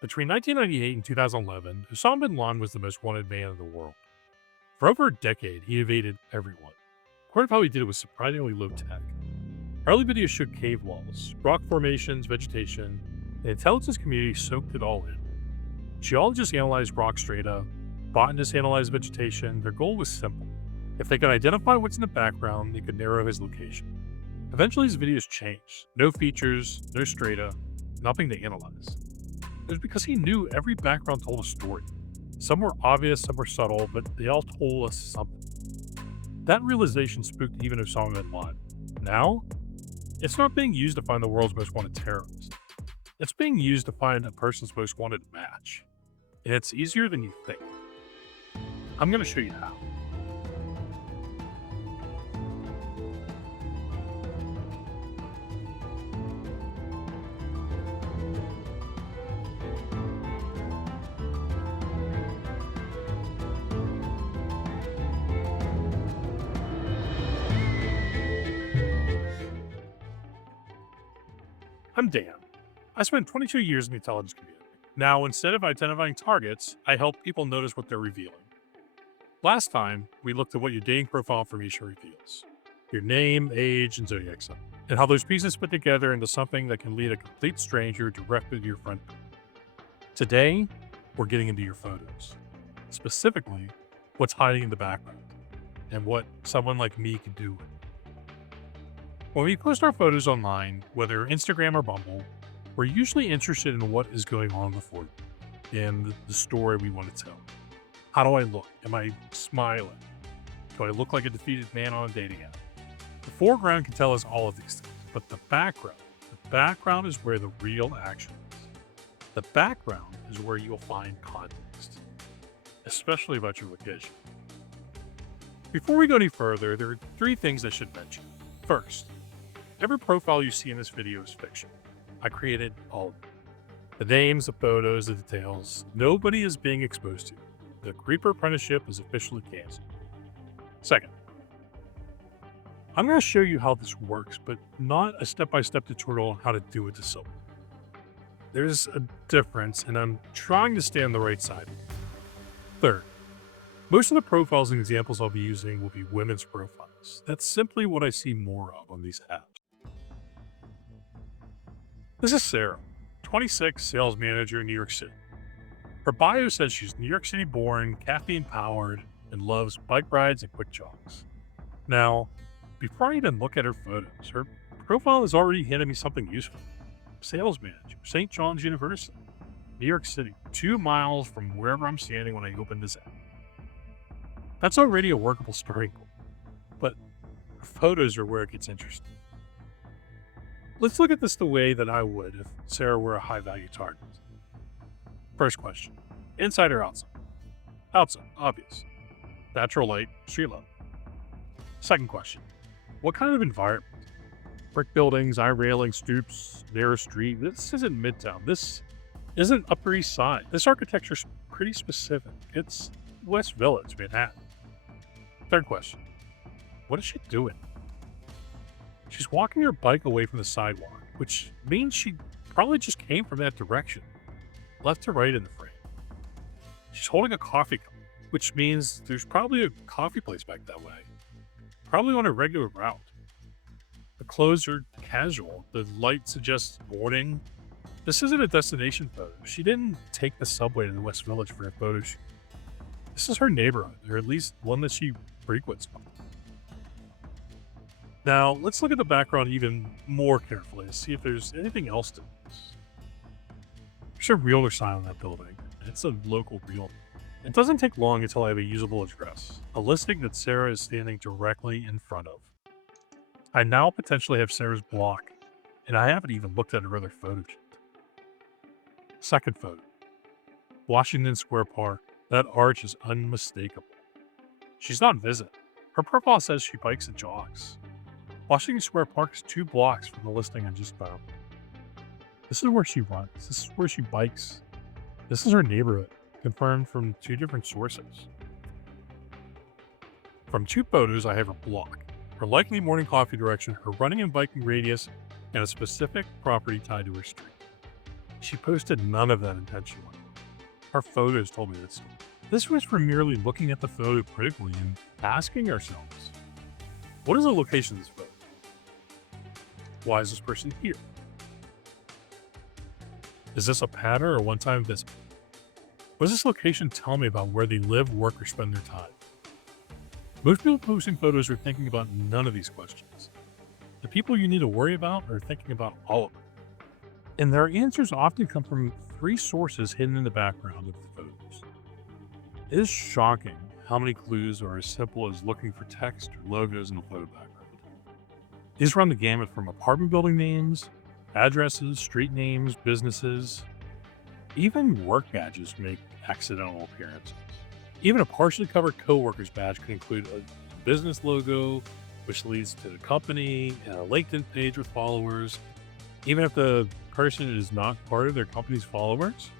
Between 1998 and 2011, Osama bin Laden was the most wanted man in the world. For over a decade, he evaded everyone. Part of how he did it was surprisingly low tech. Early videos showed cave walls, rock formations, vegetation. The intelligence community soaked it all in. Geologists analyzed rock strata, botanists analyzed vegetation. Their goal was simple. If they could identify what's in the background, they could narrow his location. Eventually, his videos changed. No features, no strata, nothing to analyze. It was because he knew every background told a story. Some were obvious, some were subtle, but they all told us something. That realization spooked even Osama bin Laden. Now, it's not being used to find the world's most wanted terrorist. It's being used to find a person's most wanted match. And it's easier than you think. I'm going to show you how. I'm Dan. I spent 22 years in the intelligence community. Now, instead of identifying targets, I help people notice what they're revealing. Last time, we looked at what your dating profile information reveals: your name, age, and zodiac sign, and how those pieces fit together into something that can lead a complete stranger directly to your friend. Today, we're getting into your photos, specifically what's hiding in the background and what someone like me can do with it. When we post our photos online, whether Instagram or Bumble, we're usually interested in what is going on before and the story we want to tell. How do I look? Am I smiling? Do I look like a defeated man on a dating app? The foreground can tell us all of these things, but the background is where the real action is. The background is where you'll find context, especially about your location. Before we go any further, there are three things I should mention. First, every profile you see in this video is fiction. I created all of them. The names, the photos, the details, nobody is being exposed to. The Creeper Apprenticeship is officially canceled. Second, I'm going to show you how this works, but not a step-by-step tutorial on how to do it to someone. There's a difference, and I'm trying to stay on the right side. Third, most of the profiles and examples I'll be using will be women's profiles. That's simply what I see more of on these apps. This is Sarah, 26, sales manager in New York City. Her bio says she's New York City born, caffeine powered, and loves bike rides and quick jogs. Now, before I even look at her photos, her profile is already handing me something useful. Sales manager, St. John's University, New York City, 2 miles from wherever I'm standing when I open this app. That's already a workable starting point, but her photos are where it gets interesting. Let's look at this the way that I would if Sarah were a high-value target. First question, inside or outside? Outside, obvious. Natural light, street level. Second question, what kind of environment? Brick buildings, iron railing, stoops, narrow street. This isn't Midtown. This isn't Upper East Side. This architecture's pretty specific. It's West Village, Manhattan. Third question, what is she doing? She's walking her bike away from the sidewalk, which means she probably just came from that direction, left to right in the frame. She's holding a coffee cup, which means there's probably a coffee place back that way, probably on a regular route. The clothes are casual. The light suggests morning. This isn't a destination photo. She didn't take the subway to the West Village for her photo shoot. This is her neighborhood, or at least one that she frequents. Now, let's look at the background even more carefully to see if there's anything else to this. There's a realtor sign on that building. It's a local realtor. It doesn't take long until I have a usable address, a listing that Sarah is standing directly in front of. I now potentially have Sarah's block, and I haven't even looked at her other photos yet. Second photo, Washington Square Park. That arch is unmistakable. She's not visiting. Her profile says she bikes and jogs. Washington Square Park is 2 blocks from the listing I just found. This is where she runs. This is where she bikes. This is her neighborhood, confirmed from 2 different sources. From 2 photos, I have her block, her likely morning coffee direction, her running and biking radius, and a specific property tied to her street. She posted none of that intentionally. Our photos told me this. This was from merely looking at the photo critically and asking ourselves, what is the location of this photo? Why is this person here? Is this a pattern or one-time visit? What does this location tell me about where they live, work, or spend their time? Most people posting photos are thinking about none of these questions. The people you need to worry about are thinking about all of them. And their answers often come from three sources hidden in the background of the photos. It is shocking how many clues are as simple as looking for text or logos in the photo background. These run the gamut from apartment building names, addresses, street names, businesses. Even work badges make accidental appearances. Even a partially covered coworker's badge could include a business logo, which leads to the company, and a LinkedIn page with followers. Even if the person is not part of their company's followers,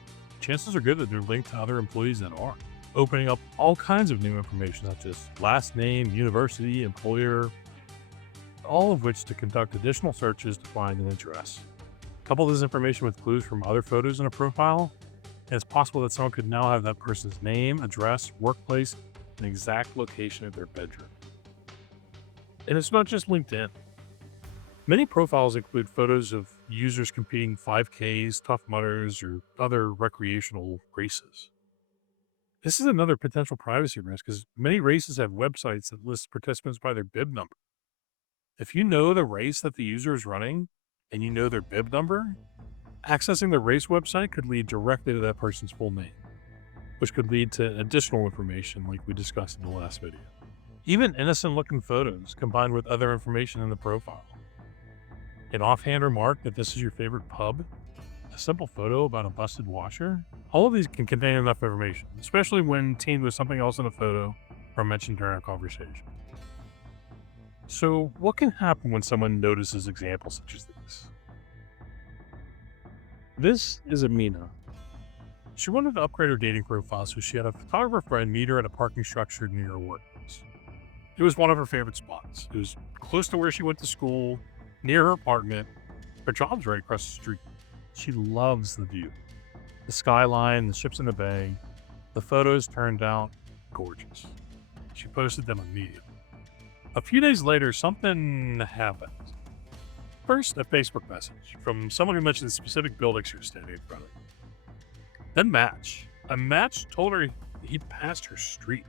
chances are good that they're linked to other employees that are, opening up all kinds of new information, such as last name, university, employer, all of which to conduct additional searches to find an address. Couple this information with clues from other photos in a profile, and it's possible that someone could now have that person's name, address, workplace, and exact location of their bedroom. And it's not just LinkedIn. Many profiles include photos of users competing 5Ks, Tough Mudders, or other recreational races. This is another potential privacy risk, because many races have websites that list participants by their bib number. If you know the race that the user is running and you know their bib number, accessing the race website could lead directly to that person's full name, which could lead to additional information like we discussed in the last video. Even innocent looking photos combined with other information in the profile. An offhand remark that this is your favorite pub, a simple photo about a busted washer, all of these can contain enough information, especially when teamed with something else in the photo or mentioned during a conversation. So what can happen when someone notices examples such as these? This is Amina. She wanted to upgrade her dating profile, so she had a photographer friend meet her at a parking structure near her workplace. It was one of her favorite spots. It was close to where she went to school, near her apartment. Her job's right across the street. She loves the view. The skyline, the ships in the bay. The photos turned out gorgeous. She posted them immediately. A few days later, something happened. First, a Facebook message from someone who mentioned the specific building she was standing in front of. Then match. A match told her he'd passed her street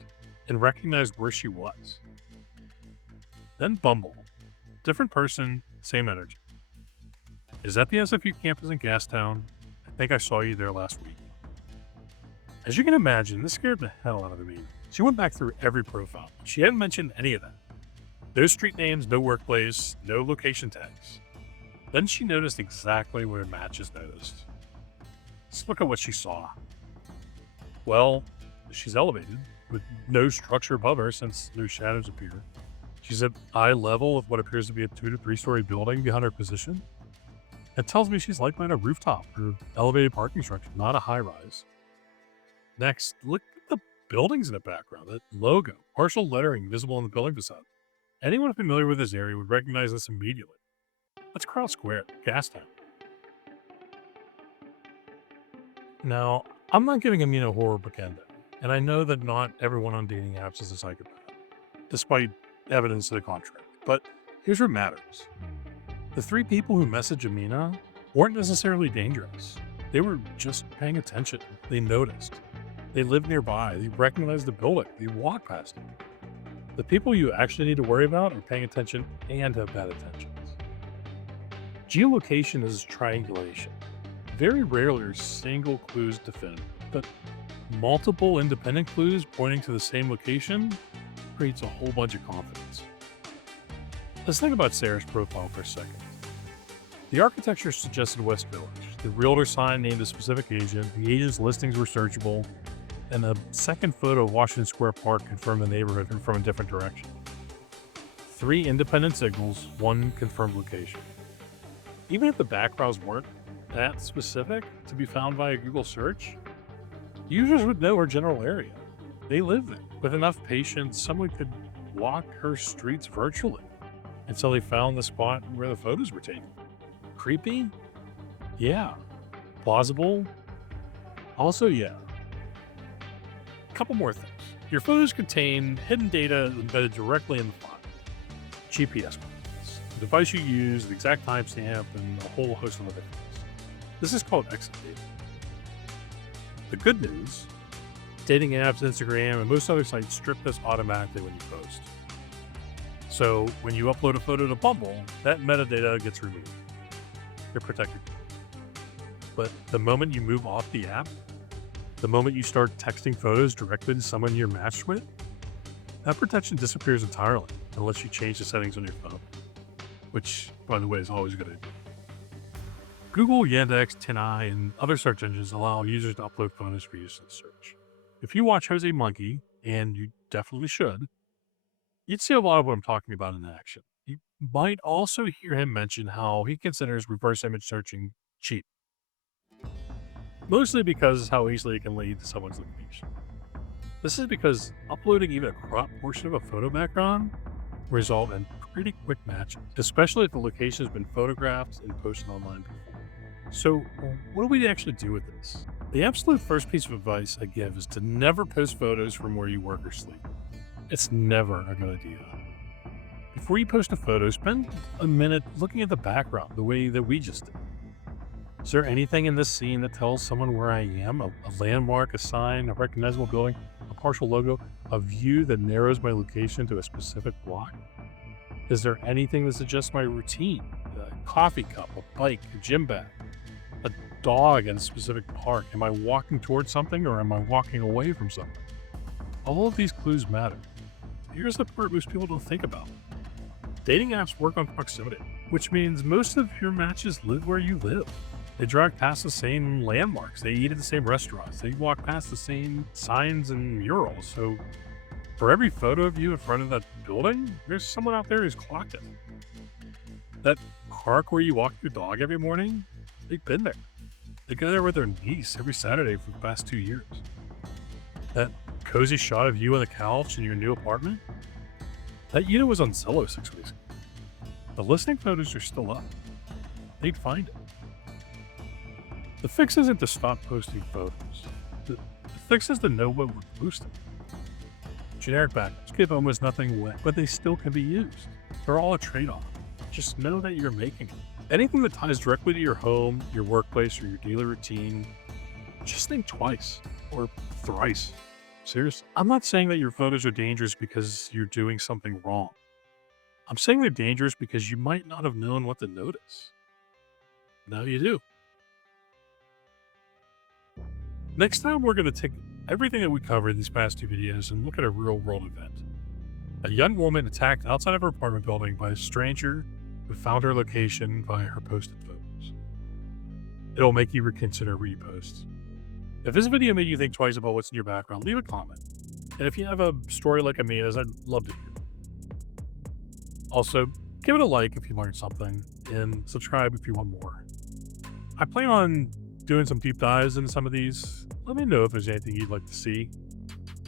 and recognized where she was. Then Bumble. Different person, same energy. Is that the SFU campus in Gastown? I think I saw you there last week. As you can imagine, this scared the hell out of me. She went back through every profile. She hadn't mentioned any of that. No street names, no workplace, no location tags. Then she noticed exactly what her matches noticed. Let's look at what she saw. Well, she's elevated, with no structure above her since no shadows appear. She's at eye level with what appears to be a 2 to 3 story building behind her position. It tells me she's likely on a rooftop or elevated parking structure, not a high rise. Next, look at the buildings in the background, that logo, partial lettering visible on the building facade. Anyone familiar with this area would recognize this immediately. That's Crown Square, Gastown. Now, I'm not giving Amina a horror book ending, and I know that not everyone on dating apps is a psychopath, despite evidence to the contrary. But here's what matters. The 3 people who messaged Amina weren't necessarily dangerous. They were just paying attention. They noticed. They lived nearby. They recognized the building. They walked past it. The people you actually need to worry about are paying attention and have bad intentions. Geolocation is triangulation. Very rarely are single clues definitive, but multiple independent clues pointing to the same location creates a whole bunch of confidence. Let's think about Sarah's profile for a second. The architecture suggested West Village. The realtor sign named a specific agent. The agent's listings were searchable. And a second photo of Washington Square Park confirmed the neighborhood from a different direction. 3 independent signals, 1 confirmed location. Even if the backgrounds weren't that specific to be found via Google search, users would know her general area. They live there. With enough patience, someone could walk her streets virtually until they found the spot where the photos were taken. Creepy? Yeah. Plausible? Also, yeah. A couple more things. Your photos contain hidden data embedded directly in the file. GPS coordinates, the device you use, the exact timestamp, and a whole host of other things. This is called exit data. The good news, dating apps, Instagram, and most other sites strip this automatically when you post. So when you upload a photo to Bumble, that metadata gets removed. You're protected. But the moment you move off the app, the moment you start texting photos directly to someone you're matched with, that protection disappears entirely unless you change the settings on your phone, which, by the way, is always a good idea. Google, Yandex, TinEye, and other search engines allow users to upload photos for use in search. If you watch Jose Monkey, and you definitely should, you'd see a lot of what I'm talking about in action. You might also hear him mention how he considers reverse image searching cheap, mostly because how easily it can lead to someone's location. This is because uploading even a cropped portion of a photo background result in pretty quick matches, especially if the location has been photographed and posted online before. So what do we actually do with this? The absolute first piece of advice I give is to never post photos from where you work or sleep. It's never a good idea. Before you post a photo, spend a minute looking at the background the way that we just did. Is there anything in this scene that tells someone where I am? A landmark, a sign, a recognizable building, a partial logo, a view that narrows my location to a specific block? Is there anything that suggests my routine? A coffee cup, a bike, a gym bag, a dog in a specific park? Am I walking towards something or am I walking away from something? All of these clues matter. Here's the part most people don't think about. Dating apps work on proximity, which means most of your matches live where you live. They drive past the same landmarks. They eat at the same restaurants. They walk past the same signs and murals. So for every photo of you in front of that building, there's someone out there who's clocked it. That park where you walk your dog every morning, they've been there. They go there with their niece every Saturday for the past 2 years. That cozy shot of you on the couch in your new apartment, that unit was on Zillow 6 weeks ago. The listing photos are still up. They'd find it. The fix isn't to stop posting photos. The fix is to know what we're posting. Generic backgrounds give almost nothing away, but they still can be used. They're all a trade-off. Just know that you're making it. Anything that ties directly to your home, your workplace, or your daily routine, just think twice or thrice. Seriously. I'm not saying that your photos are dangerous because you're doing something wrong. I'm saying they're dangerous because you might not have known what to notice. Now you do. Next time, we're going to take everything that we covered in these past 2 videos and look at a real-world event. A young woman attacked outside of her apartment building by a stranger who found her location via her posted photos. It'll make you reconsider where you post. If this video made you think twice about what's in your background, leave a comment. And if you have a story like Amina's, I'd love to hear it. Also, give it a like if you learned something, and subscribe if you want more. I plan on doing some deep dives into some of these. Let me know if there's anything you'd like to see.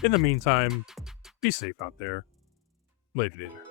In the meantime, be safe out there. Later, dinner.